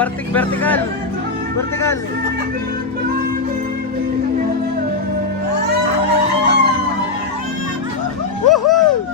Vertical. Vertical. Woohoo!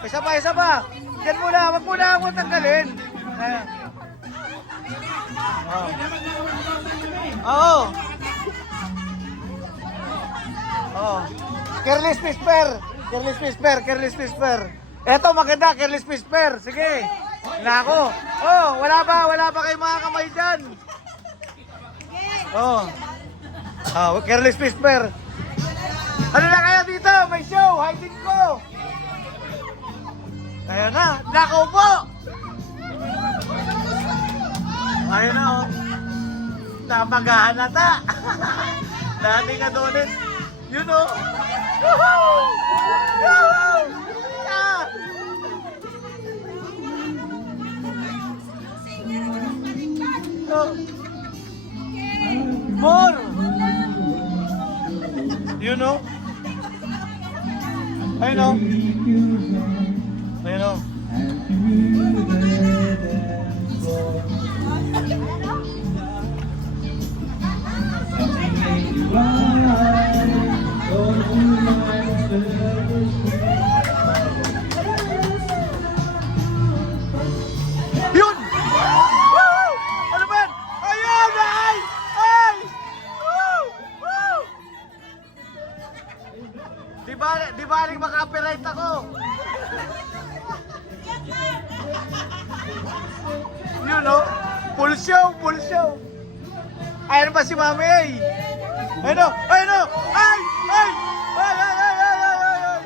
Isa pa, isa pa. Diyan muna, wag muna ako tanggalin. Ayan. Oo. Oo. Careless whisper. Careless whisper, careless whisper. Eto maganda, careless whisper. Sige. Nako. Oh, wala pa kayong mga kamay dyan. Oh. Oh, careless whisper. Ano na kayo dito? May show, hiding ko. Ayan na, nakaw po! Ayun na oh. Napagahan na ta. Dati ka doon eh. Yun oh. Woohoo! Woohoo! Ah! Oh. More! You know? I know. I know. Yun! Woo! Ano ba yan? Ayan! Ay! Ay! Woo! Woo! Di ba maka-copyright ako? You know? Full show, full show. Ayan ba si Mami ay? Ayun o! Ayun o! Ay! Ay! Ay! Ay! Ay! Ay! Ay! Ay!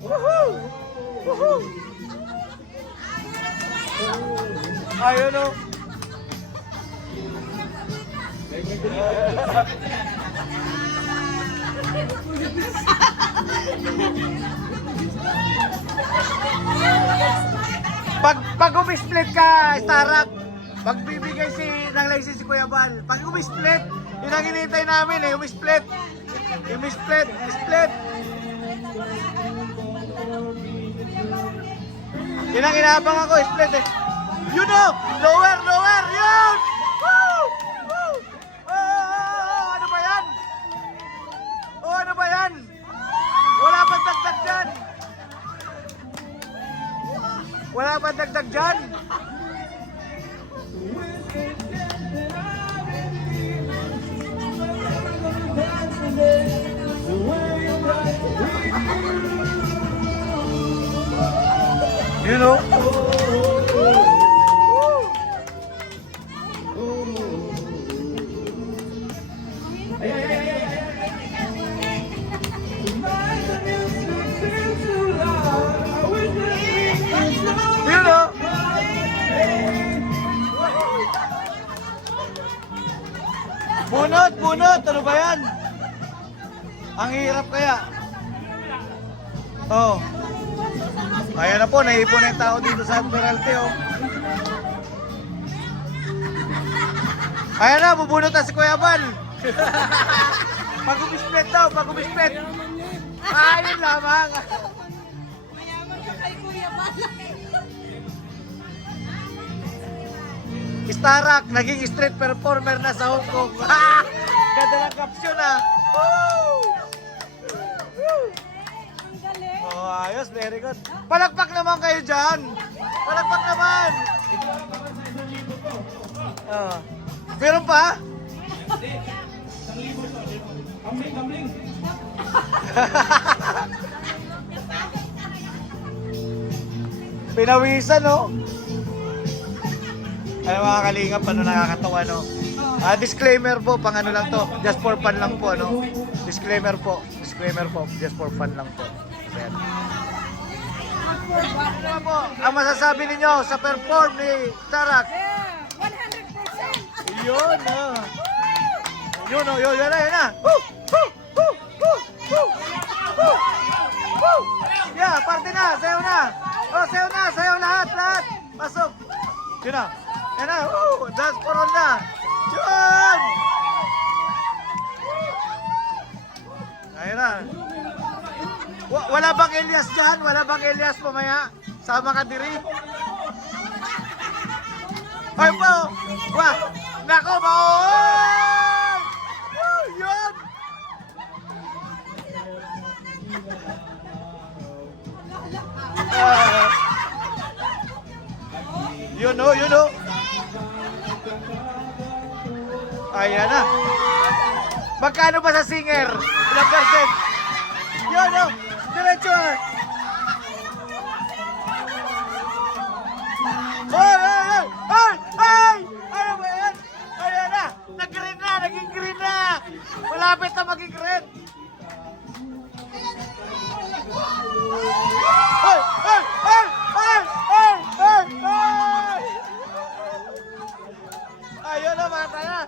Woohoo! Woohoo! Ayun o! Pag umi-split ka, Starrock, magbibigay ng license si Kuya Bal. Pag umi-split, yun ang hinihintay namin eh, umi-split. Umi-split, split. Yun ang inaabang ako, split eh. Yun o! Lower, lower! Yun! Woo! Woo! Oh, ano ba yan? Oh, ano ba yan? Wala pang dagdag dyan. Wala pa dagdag dyan. You know? Bunot, bunot. Ano ba yan? Ang hirap kaya. Oh. Ayan na po, naipon na yung tao dito sa Admiralty, oh. Ayan na, bubunot na si Kuya Bal. Pag-umisplet daw, pag-umisplet. Ayun lamang. Mayaman ka kay Kuya Bala. Starak, naging street performer na sa Hong Kong. Ganda ng caption, ah. Woo! Ang galing. Oh, ayos, very good. Palakpak naman kayo dyan. Palakpak naman. Oh. Meron pa? Pinawisan, no? Ay, mga kalingap, ano nakakatawa, no? Disclaimer po, pang ano lang to, just for fun lang po, no? Disclaimer po, just for fun lang po. Ayan. Ano po, ang masasabi ninyo sa perform ni Tarak? Yeah, 100%. Yun, yun, oh, yun na. Woo! Woo! Woo! Woo! Woo! Woo! Woo! Yeah, party na, sayaw na. Oh, sayaw lahat. Pasok. Yun na. Yan na, woo! Dance for all na. Yun! Ayun na. Wala bang Elias dyan? Wala bang Elias mamaya? Sama ka diri? Ay po! Wah! Nako, maoy! Woo! Yun! Yun o. Ayan na. Magkano ba sa singer? Ilang percent? Yun o. Diretso ah. Ay! Ano ba yan? Ayan na. Naging green na. Malapit na maging green. Ayun na, mata na.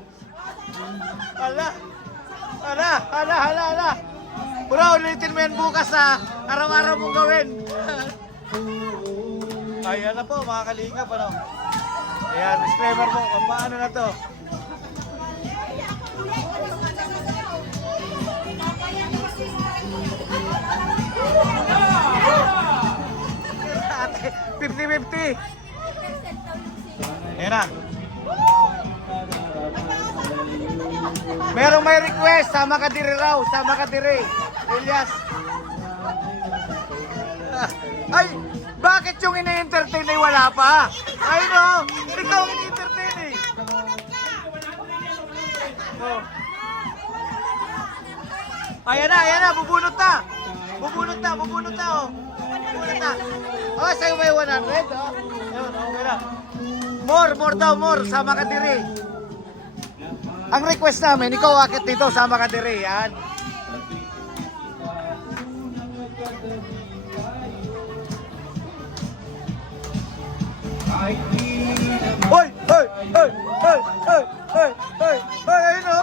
Hala. Bro, ulitin mo yan bukas, ha. Araw-araw mong gawin. Ayan na po, mga kalingap, ano. Ayan, disclaimer po, paano na to. Ate, 50-50. Ayan na. Merong may request, sama ka diri raw, sama ka diri. Elias. Ay, bakit yung ini-entertain ay wala pa? Ay no, ikaw ang ini-entertain eh. Oh. Ayan na, bubunot na, oh. Bubunot na. Oh, sa'yo may 100, oh. Ayun, okay na. More, sama ka diri. Ang request namin, ikaw akit dito, sama ka diri, yan. Hoy! Ayun o!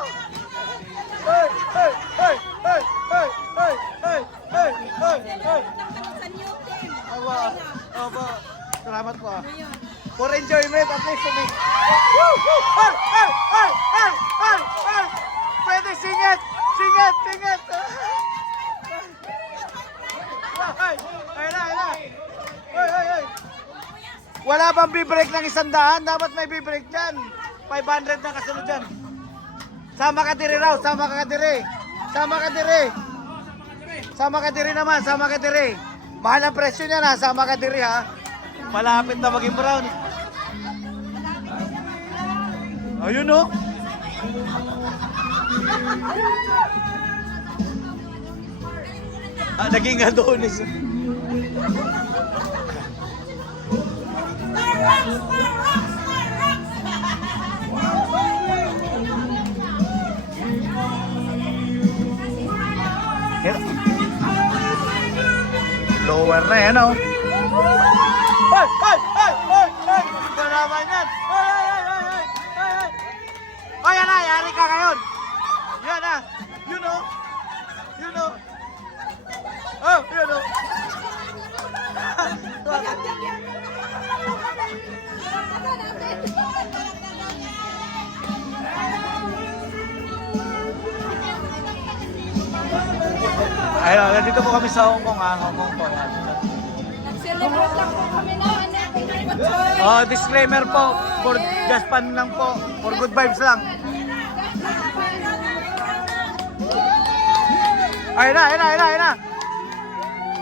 Hoy! Aba, salamat po ah. For enjoyment, at least may... Pwede singit! Ayun na! Wala bang bibreak ng 100? Dapat may bibreak dyan. 500 na kasunod dyan. Sama ka diri raw, sama ka diri naman. Mahal ang presyo niya na, sama ka diri ha. Malapit na maging brown. Ayun o. Naging Adonis. Lower na yan, oh. Ito naman yan. Ay, yari ka ngayon. ah. You know. You know. Oh, you know. Ayun, nandito po kami sa Hong Kong, ha? Hong Kong po. Yan. Nag-celebrate lang po kami na ano. Oh, disclaimer po. For just fun lang po. For good vibes lang. Ayun na, ayun na, ayun na, ayun na.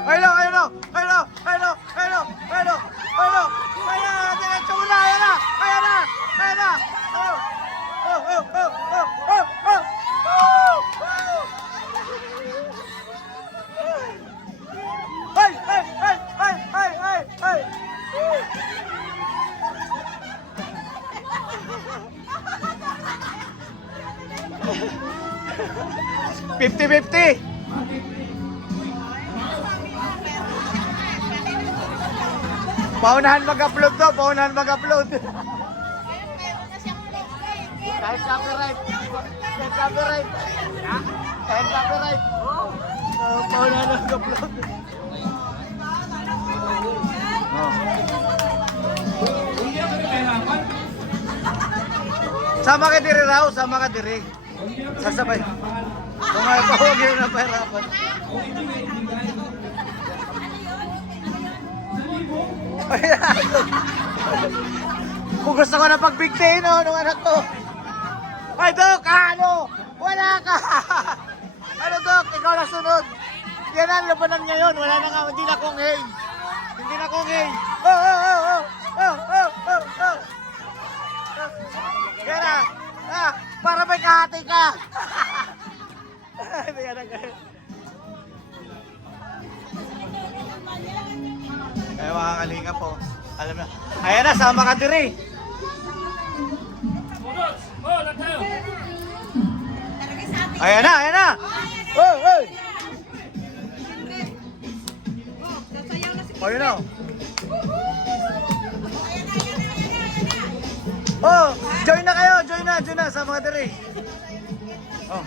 Ayun na, ayun na, ayun na, ayun na, ayun na, ayun na, ayun na, ayun na, diretso mo na, ayun na, ayun na, ayun na. Oh, oh, oh, oh, oh, oh, oh, oh. Ay, ay, ay, ay, ay, ay, ay. 50-50. Paunahan mag-upload to, paunahan mag-upload. Kahit copyright. Kahit copyright. Kahit copyright. Paunahan mag-upload. Sama ka diri raw, sama ka diri. Sasabay. Kung ay huwag yun na pahirapan. Kung gusto ko na pagbigtayin, no, nung anak ko. Ay, Dok, ano? Wala ka! Ano, Dok? Ikaw na sunod. Yan ang labanan ngayon. Wala na nga, hindi na kong hey. Hindi na kong hey. Oh, oh, oh, oh, oh, oh, oh, oh. Yan na. Ah, para may kahati ka. Yan na kayo. Ay, mga kalinga po. Alam na. Ayan na, sama ka diri. Ayan na, ayan na. Oy, oy. Ayan na. Oh, join na kayo, join na, sama ka diri. Oh.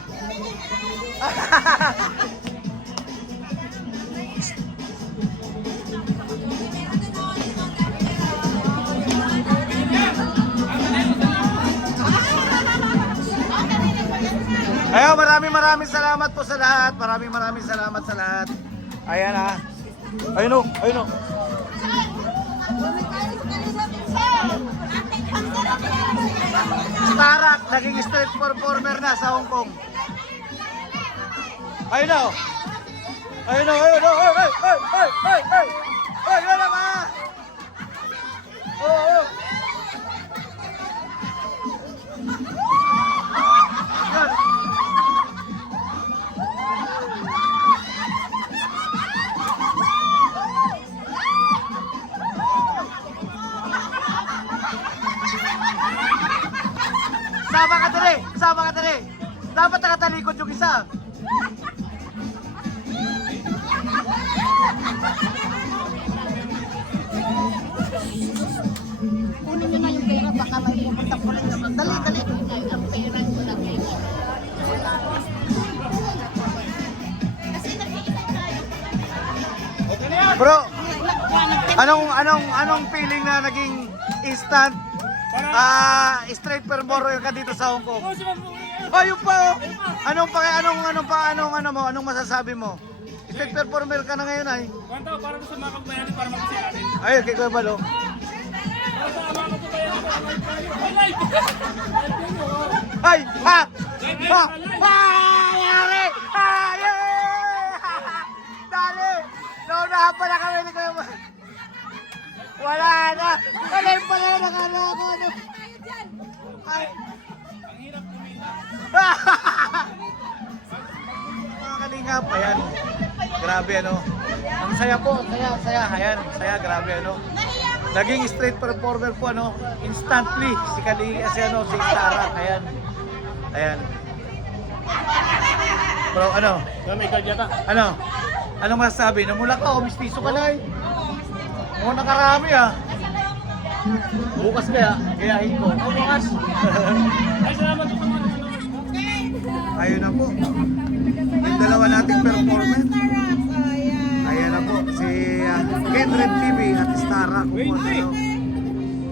Ayaw, maraming salamat po sa lahat. Maraming salamat sa lahat. Ayan ha. Ayun o, ayun o. Tarak, naging street performer na sa Hong Kong. Ayun o. Ayun o, ayun o. Ay, ay, ay, ay, ay, ay. Ay, wala ba? Oo, oo. Yan. Sama ka dali. Dapat nakatalikod yung isa. Kunin nyo na yung pera, baka may pupunta po rin naman. Dali, dali. Ang pera ko lang. Bro, anong feeling na naging instant straight performer ka dito sa Hong Kong? Oh, yun pa oh. Anong masasabi mo? Straight performer ka na ngayon ay. Kwento, para sa mga kabayan para mag-share natin. Ay, kay Kuya Balo. Para sa mga kabayan para mag-share. Ay, ha! Ha! Yari! Ay! Dali! Naunahan pa na kami ni Kuya Balo. Wala na! Wala yung pala nakala ko ano. Ay! Ang hirap kumita. Mga kalingap, ayan. Grabe ano. Ang saya po, saya. Ayan, saya, grabe ano. Naging street performer po ano, instantly si Tarak, ayan. Ayan. Bro, ano? May kadyata. Ano? Anong masasabi? Namula ka o mistiso ka na eh? Mukhang nakarami ah. Bukas kaya, gayahin ko. Bukas. Ay, salamat po sa mga Ayun na po. Yung dalawa nating performer. Ayan na po. Si Kenred TV at Stara. Kung po ano.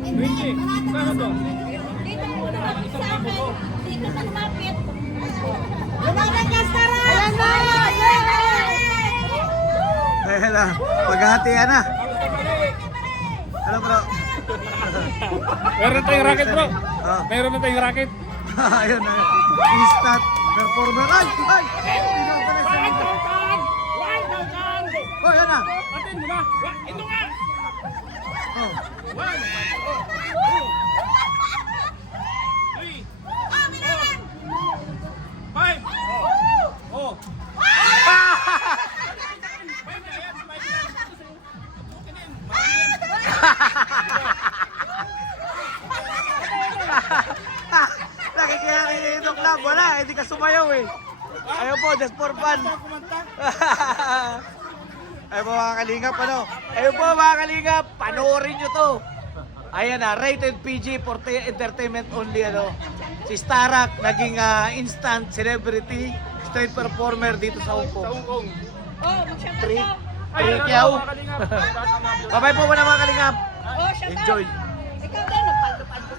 20. Saan to? Dito sa lapit. Lumaban ka, Stara! Ayan na! Ayan na. Paghahatian na. Ano bro? Meron na tayong racket bro. Ah. Meron na tayong racket. Ayun na. Instant performer. Ay! Ay! Oh, yan na. Atin mo na. Ito nga. Oh. 1, 2, 3, 5. Oh. Nakikiyakinitok lang. Wala, hindi ka sumayaw eh. Ayun po, just for fun. Ayun po mga kalingap, ano? Ayun po mga kalingap, panoorin nyo to. Ayan na, rated PG for entertainment only, ano. Si Starak, naging instant celebrity, street performer dito sa Hong Kong. Oh, mag-shout Three. out. Ayun, yaw. Babay po muna mga kalingap. Oh, shout out. Enjoy. Ikaw din,